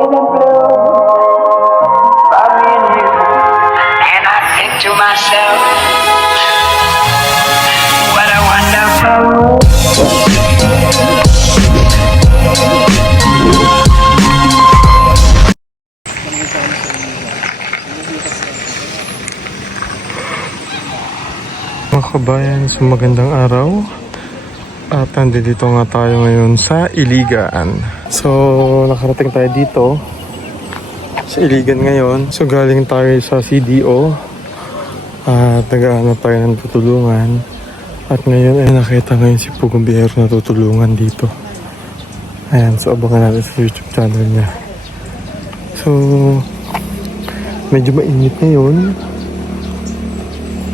And I think to myself, what a wonderful world. Mga kabayan, so magandang araw. At nandito nga tayo ngayon sa Iligan. So nakarating tayo dito sa Iligan ngayon. So galing tayo sa CDO at nag-aanap tayo ng tutulungan. At ngayon ay nakita ngayon si Pugong Biyahero na tutulungan dito. Ayan, so abangan natin sa YouTube channel niya. So medyo mainit ngayon.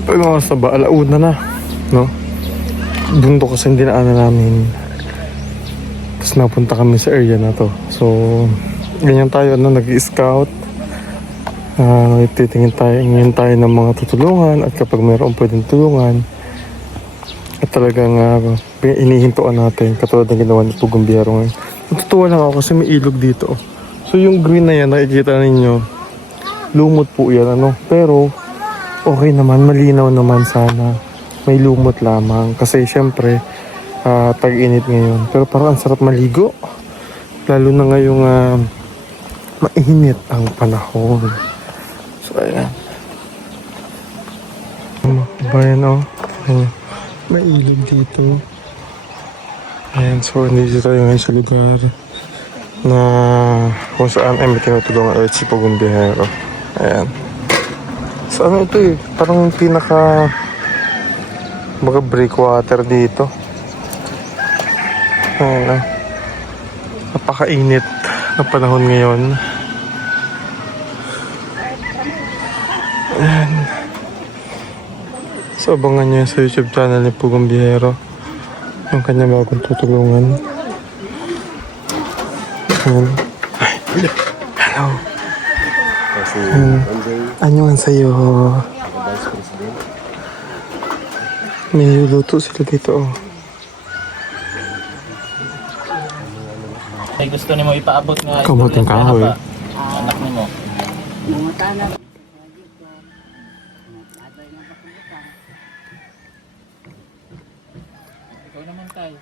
Ano oras na ba? Alauna na, no? Bundok kasi dinaanan namin. Tapos napunta kami sa area na to. So, ganyan tayo, no? Nag-i-scout. Titingin tayo, ngayon tayo ng mga tutulungan. At kapag mayroon pwedeng tulungan, at talagang inihintuan natin. Katulad ng ginawa ni Pugong Biyahero ngayon. Natutuwa lang ako kasi may ilog dito. So, yung green na yan, nakikita ninyo, lumot po yan, ano? Pero, okay naman, malinaw naman sana. May lumot lamang. Kasi syempre, tag-init ngayon. Pero parang ang sarap maligo. Lalo na ngayong mainit ang panahon. So, ayan. Bayan, oh. May ilog dito. Ayan, so nandito tayo ngayon sa lugar na kung saan ay may tinutulungan ulit si Pugong Biyahero. Ayan. So ano ito eh, parang pinaka mga breakwater dito. Ayan, napakainit na panahon ngayon. Ayan. So abangan nyo sa YouTube channel ni Pugong Biyahero yung kanya bagong tutulungan. Ayan. Hello. 안녕하세요. May niluluto sila dito, oh. Ay gusto nimo ipaabot nga Kamuting kahoy. anak nimo. Ikaw naman tayo.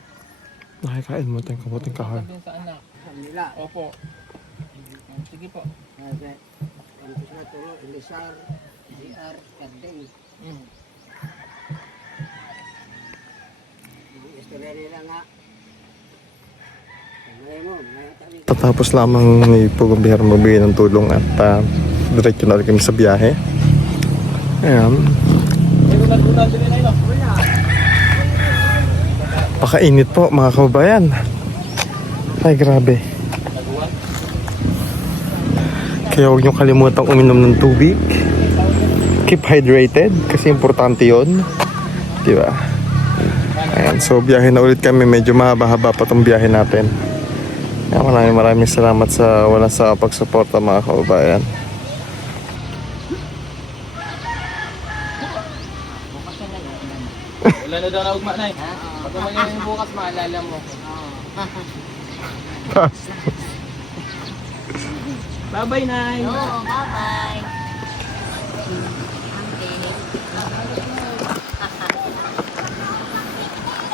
Nakikain mo tayong kamuting kahoy. Sabihin sa anak. Opo. Sige po. Tatapos lamang ni Pugong Biyahero magbigay ng tulong at diretso na rin kami sa biyahe. Ayan. Pakainit po mga kababayan. Ay grabe. Kaya huwag niyong kalimutang uminom ng tubig. Keep hydrated kasi importante yon, di ba? Ayan, so biyahe na ulit kami. Medyo mahaba-haba pa tong biyahe natin. Ayan, maraming salamat sa wala sa pagsuporta mga kababayan. Wala na daw na ugma nay. Pag mangyayari bukas maalala mo. Bye-bye, Nay. Oo, bye-bye.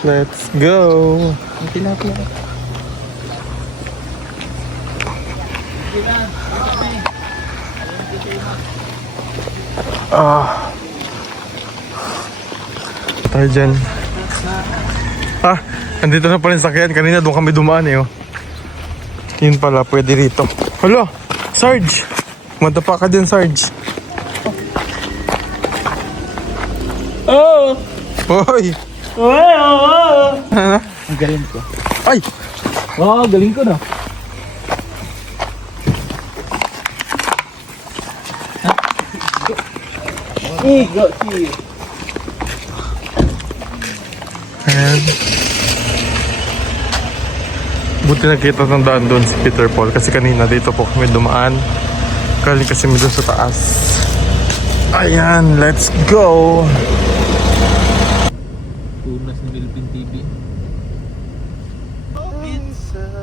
Let's go! Ang tilapia. Tayo dyan. Andito na pala yung sakyan. Kanina doon kami dumaan eh, oh. Yun pala, pwede rito. Hala! Sarge! Madapa ka dyan, Sarge. Oh! Hoy! Oh! Ang galing ko. Ay! Oh, galing ko na. Go, see. Ayan. Buti nakita ng daan doon si Peter Paul. Kasi kanina dito po kami dumaan. Galing kasi kami doon sa taas. Ayan, let's go! Tunas ni Philippine TV.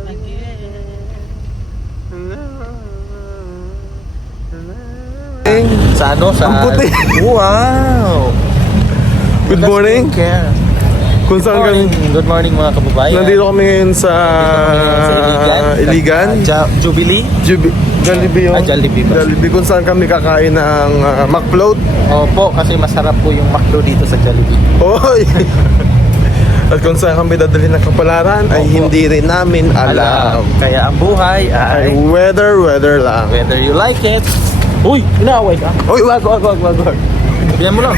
Again. Sa ano? Sa... Ang puti. Wow! Good morning. Care. Kung saan kami... Good morning mga kababayan. Nandito kami ngayon sa... Sa Iligan. Jubilee. Jollibee yun. Jollibee ba? Jollibee kung saan kami kakain ng McFloat. Opo, kasi masarap po yung McDo dito sa Jollibee. Hoy! At kung saan kami dadalhin ng kapalaran ay hindi rin namin alam. Kaya ang buhay Ay ay weather lang. whether you like it. Uy, inaaway ka. Uy, wag. Sabihan mo lang.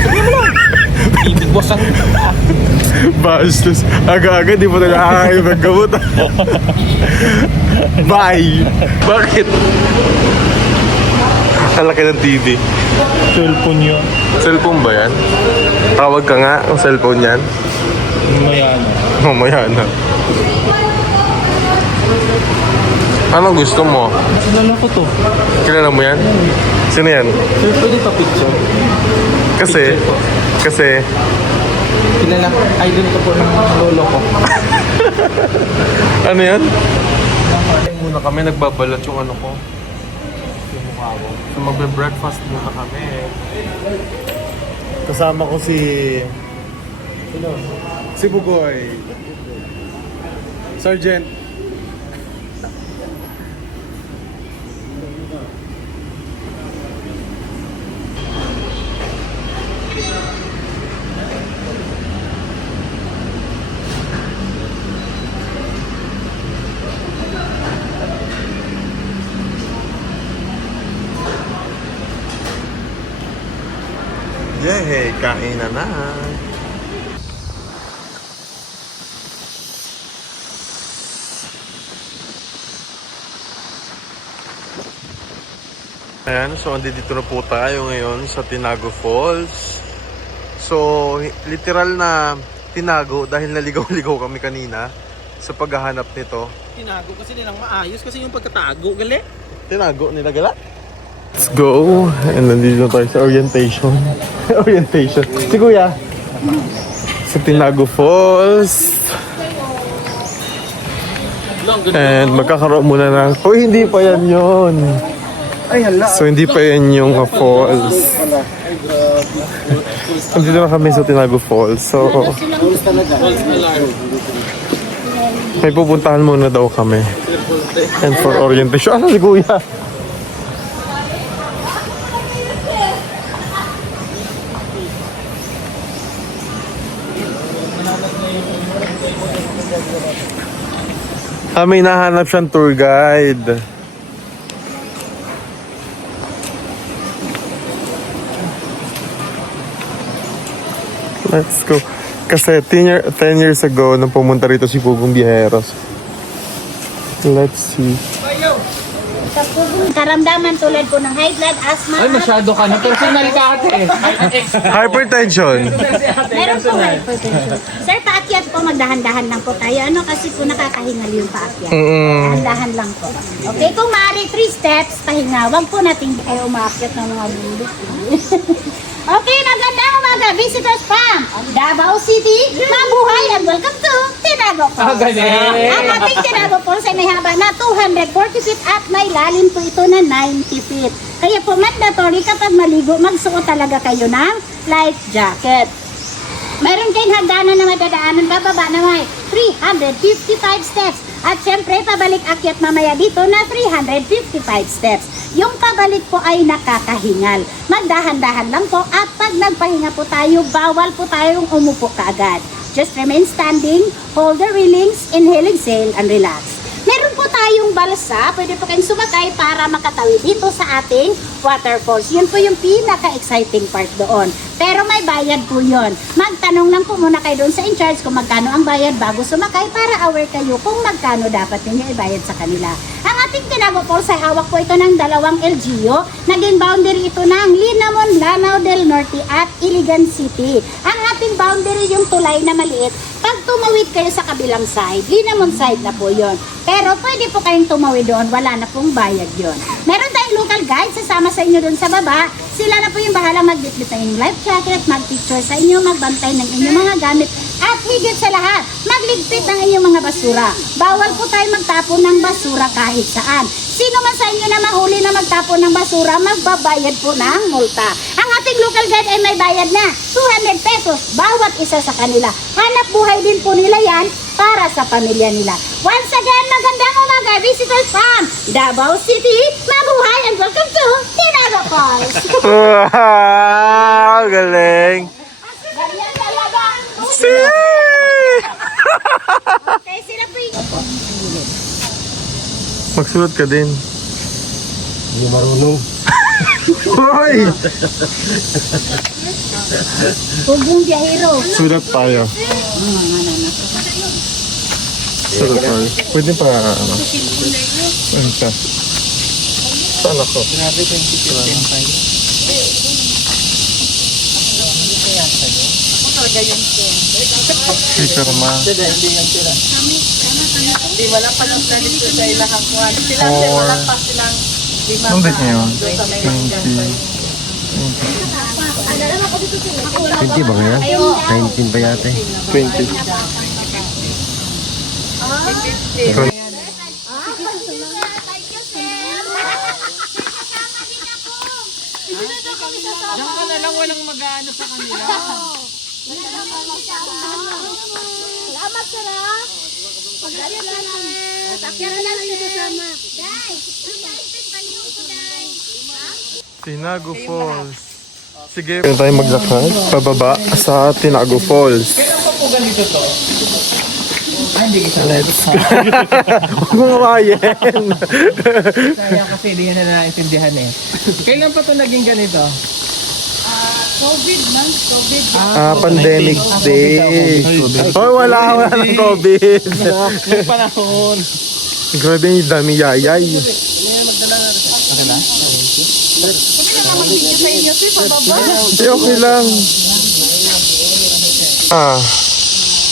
Ibig boss ang... Bastos. Aga-aga, di mo na nakakain ng gamot. Bye! Bakit? Kalaki ng TV. Cellphone yun. Cellphone ba yan? Tawag ka nga ang cellphone yan. Mayan. Mamaya na. Anong gusto mo? Kilala ko to. Kilala mo yan? Sino yan? Sir, pwede pa picture? Kasi, Kilala, idol ko po ng lolo ko. ano yan? Muna kami, nagbabalat yung ano ko. Yung mukha ko. So magbe-breakfast muna kami. Kasama ko si... Sino? Si Bugoy. Sergeant. Yay, kain na. Ayan, so andito na po tayo ngayon sa Tinago Falls. So, literal na tinago dahil naligaw-ligaw kami kanina sa paghahanap nito. Tinago kasi nilang maayos kasi yung pagkatago, gali. Tinago nila gala? Let's go! And nandito na tayo sa orientation. Orientation. Si Kuya. Sa Tinago Falls. And magkakaroon muna ng... Oh, hindi pa yan yun. So, hindi pa yan yung falls. Nandito na kami sa Tinago Falls. So, may pupuntahan muna daw kami. And for orientation. Ano si Kuya? May nahanap siyang tour guide. Let's go. Kasi 10 years ago, nung pumunta rito si Pugong Biheros. Let's see. Karamdaman tulad po ng high blood, asthma, Ay, masyado ka na. Personal ka ate. Hypertension. meron po hypertension. Sir, paakyat po, magdahan-dahan lang po tayo. Ano kasi po nakakahingal yung paakyat. Dahan-dahan lang po. Okay, kung maaari 3 steps, pahinga. Huwag po natin kayo umaakyat ng mga bundok. Okay, magandang umaga, visitors from Davao City. Mabuhay and welcome to Tinago Falls. Ang ating Tinago Falls ay may haba na 240 feet at may lalim po ito na 90 feet. Kaya po mandatory kapag maligo, magsuot talaga kayo ng life jacket. Meron kayong hagdanan na madadaanan, bababa na may 355 steps. At syempre, pabalik akyat mamaya dito na 355 steps. Yung pabalik po ay nakakahingal. Magdahan-dahan lang po at pag nagpahinga po tayo, bawal po tayong umupo kaagad. Just remain standing, hold the railings, inhale, exhale, and relax. Meron po tayong balsa, pwede po kayong sumakay para makatawid dito sa ating waterfalls. Yun po yung pinaka-exciting part doon. Pero may bayad po yun. Magtanong lang po muna kayo doon sa in-charge kung magkano ang bayad bago sumakay para aware kayo kung magkano dapat ninyo ibayad sa kanila. Ang ating Tinago Falls ay hawak po ito ng 2 LGU. Naging boundary ito ng Linamon, Lanao del Norte at Iligan City. Ang ating boundary yung tulay na maliit. Pag tumawid kayo sa kabilang side, Linamon side na po yon. Pero pwede po kayong tumawid doon, wala na pong bayad yon. Meron tayong local guide, sasama sa inyo doon sa baba. Sila na po yung bahala magbitbit sa inyong life jacket, mag-picture sa inyo, magbantay ng inyong mga gamit, at higit sa lahat, magligpit ng inyong mga basura. Bawal po tayo magtapon ng basura kahit saan. Sino man sa inyo na mahuli na magtapon ng basura, magbabayad po ng multa. Ang ating local guide ay may bayad na 200 pesos bawat isa sa kanila. Hanap buhay din po nila yan para sa pamilya nila. Once again, magandang umaga, visitors from Davao City. Mabuhay and welcome to Tinaga Falls. Wow! Galing! Ganyan talaga. Okay, sila po yung... Magsulat ka din. Hindi marunong. Hoy! Pugong biyahero. Sulat tayo. Sulat tayo. Pwede pa, ano? Ano siya? Saan ako? Grabe, 2015 tayo. Ako talaga yung Speaker ma. sila, hindi yung sila. Hindi, wala pa lang planet ko sa ilahang kuhan. Sila, Or- wala pa silang lima Anong date niya yun? doon sa may hanggang 20 ba kaya? 19 pa yata eh. 20. Diyan ka na lang, walang mag-ano sa kanila. Salamat, sir. Pag-alis na lang yung kasama. Guys, Tinago Falls. Sige, pwede tayo maglakad pababa sa Tinago Falls. Kailan pa po ganito to? Ah, hindi kita. Huwag mong mayen. Sayang kasi hindi na naintindihan eh. Kailan pa to naging ganito? COVID, man. COVID. Pandemic day. Oh, wala ng COVID. Nung panahon. Grabe yung dami yayay. Eh, okay lang.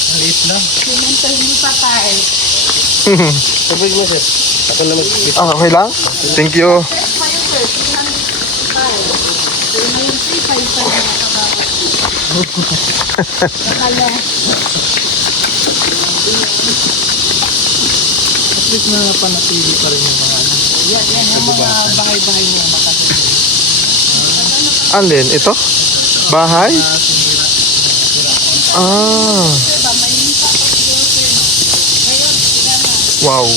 Maliit lang. Okay lang? Thank you. At least na panatili pa rin yung mga ano. Yan, yung mga bahay-bahay niya makasama. Alin? Ito? Bahay? Ah. Wow.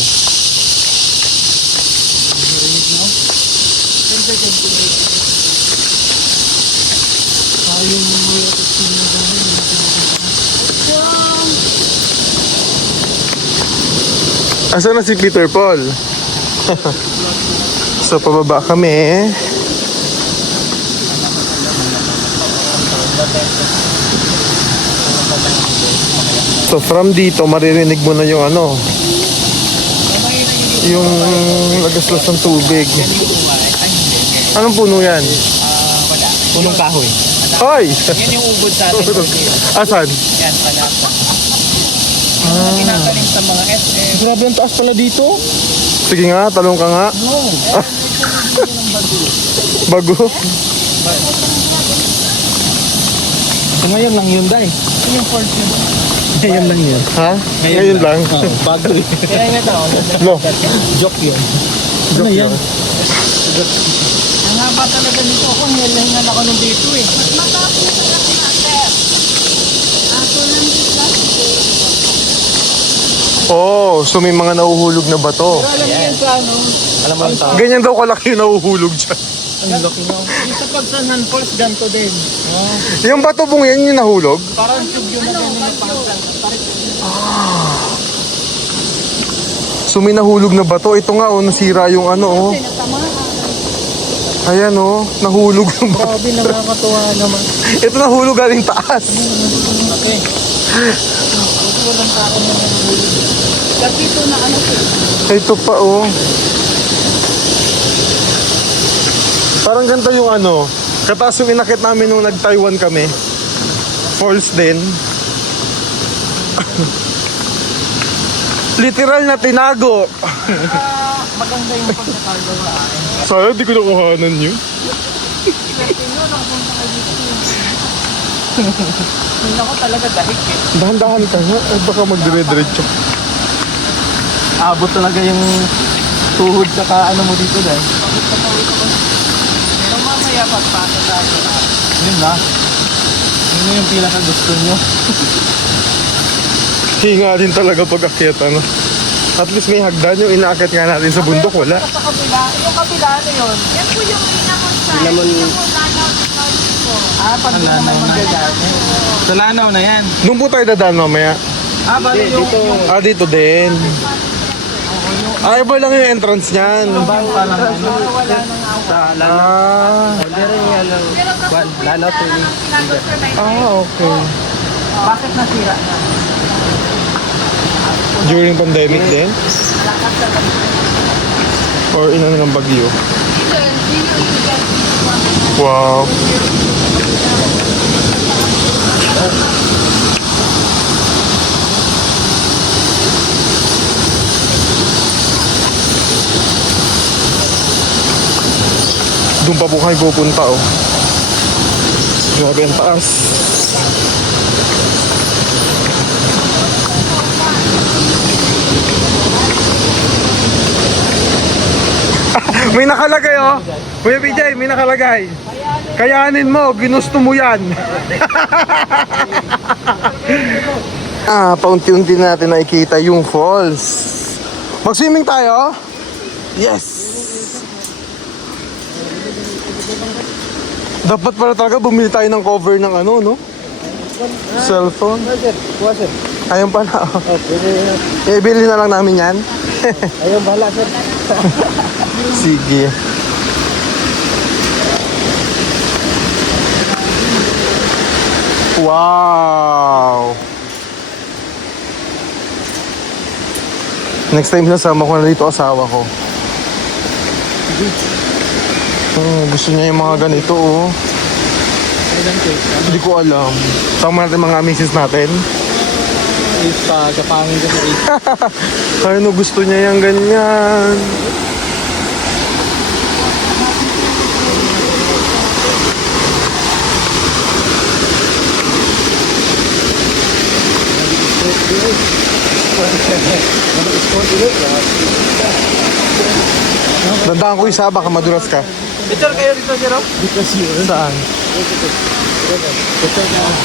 Asan na si Peter Paul? So, pababa kami. So, from dito, maririnig mo na yung ano, yung lagaslas ng tubig. Anong puno yan? Wala. Punong kahoy. Hoy! Yan yung ubod sa atin. Asan? Yan, palapa. Kinakaling sa mga SM. Grabe ang taas pala dito. Sige nga, talong ka nga. Bago. So, ngayon lang yun, Day. Yung fortune. Ngayon lang yun. Ha? Ngayon lang. Bago yun. Kaya nga daw. No. Joke yun. Joke Ano yan? yun. Ang haba talaga nito ako. Nilahingan ako nung dito eh. Oh, so may mga nahuhulog na bato. Alam mo yan sa ano? Alam mo yung Ganyan daw kalaki yung nahuhulog dyan. Ang laki nyo. Yung sa Pagsanhan Falls, ganito din. Oh. Yung bato bong yan yung nahulog? Parang tube yun na din yung pangsan. So may nahulog na bato. Ito nga oh, nasira yung ano oh. Ayan oh, nahulog yung bato. Grabe, nakakatuwa naman. Ito nahulog galing taas. Okay. Kasi walang tao na nahulog. Kasi ito na ano po. Ito pa oh. Parang ganito yung ano. Kataas yung inakit namin nung nag-Taiwan kami. Falls din. Literal na tinago. Maganda yung pagkakagawa. Sayang, di ko nakuhanan yun. Hindi ako talaga dahig eh. Dahan-dahan ka nga. Ay, baka magdire-diretso. Abot talaga yung tuhod saka ano mo dito dahil. mamaya pagpasok natin. Yun ba? Yun na yung pinaka-gusto nyo. Hinga din talaga pag akyat, ano. At least may hagdan yung inaakit nga natin sa bundok, wala. Sa kabila, yung kabila ano yun? Yan po yung Inamon side. Yan po lanaw ng Nordic po. Pag di naman magagamit. Sa lanaw na yan. Doon po tayo dadaan mamaya. Bali yung Dito din. Iba lang yung entrance niyan. bang parang ano. Lanaw tuloy. Okay. Bakit nasira na? During pandemic din? Or inano ng bagyo? Wow. Doon pa po kayo pupunta, oh. Grabe ang taas. May nakalagay, oh. Kuya PJ, may nakalagay. Kayanin mo, ginusto mo yan. Paunti-unti natin nakikita yung falls. Mag-swimming tayo? Yes! Dapat pala talaga bumili tayo ng cover ng ano, no? Cellphone. Ayun pala. Ibili na lang namin yan. Ayun, bahala sir. Sige. Wow! Next time nasama ko na dito asawa ko. Gusto niya yung mga ganito, oh. Hindi ko alam. Sama natin mga misis natin. Kapangin ko sa Ay, no, gusto niya yung ganyan. Dandaan ko isa, baka madulas ka. Picture kayo dito, Jero? Saan?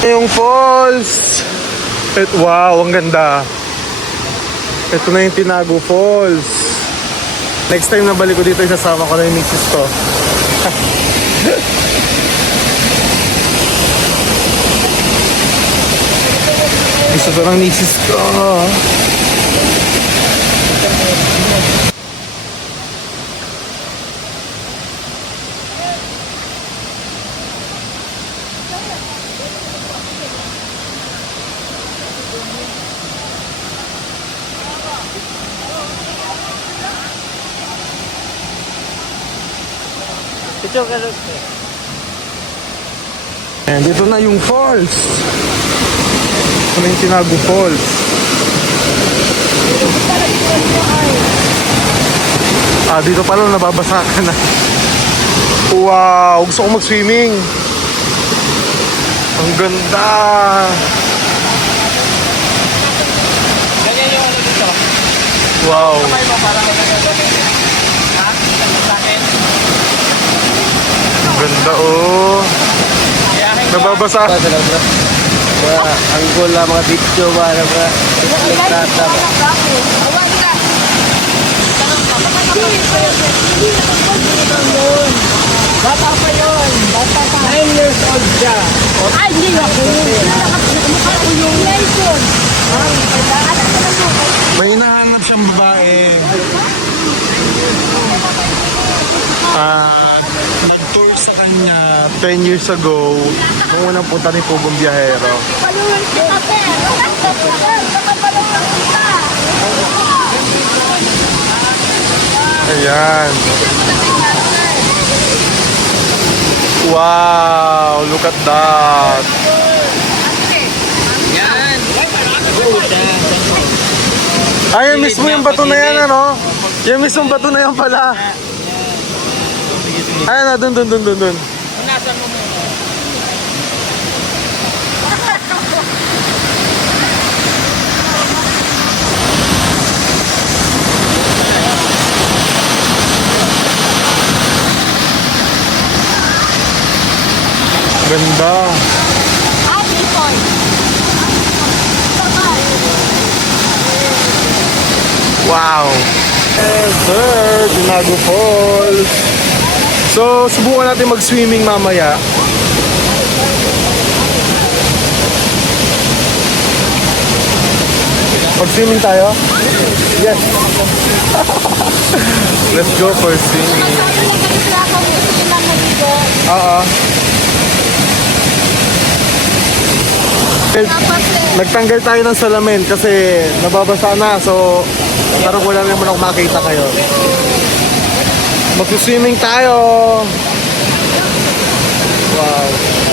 Yung falls. Wow, ang ganda. Ito na yung Tinago Falls. Next time na balik ko dito, isasama ko na yung misis ko. Gusto ko ng misis ko. Picture kayo. And dito na yung falls. Ito na yung Tinago Falls. Dito pala nababasa ka na. Wow, gusto ko mag-swimming. Ang ganda. Ganyan yung ano dito. Wow. Kamay mo para may nagagalit. Ha? Sa akin. Ang ganda, oh. Nababasa. Ang cool lang mga video ba na ba? Bata pa yun. Bata pa. 9 years old siya. Ay, hindi ako. Mukha ko yung Nelson. May hinahanap siyang babae. Nag-tour sa kanya 10 years ago. Nung unang punta ni Pugong Biyahero. Paluhin kita, sir. Paluhin kita. Ayan. Wow, look at that. Yan. Yan mismo yung bato na yan, ano? Yan mismo yung bato na yan pala. Ayan na, dun. Nasaan mo muna? Ganda. Ah, Bicol. Wow. Yes, sir. Tinago Falls. So, subukan natin mag-swimming mamaya. Mag-swimming tayo? Yes. Let's go for swimming. Oo. Nagtanggal tayo ng salamin kasi nababasa na. So, parang wala naman ako makita kayo. Mag-swimming tayo. Wow.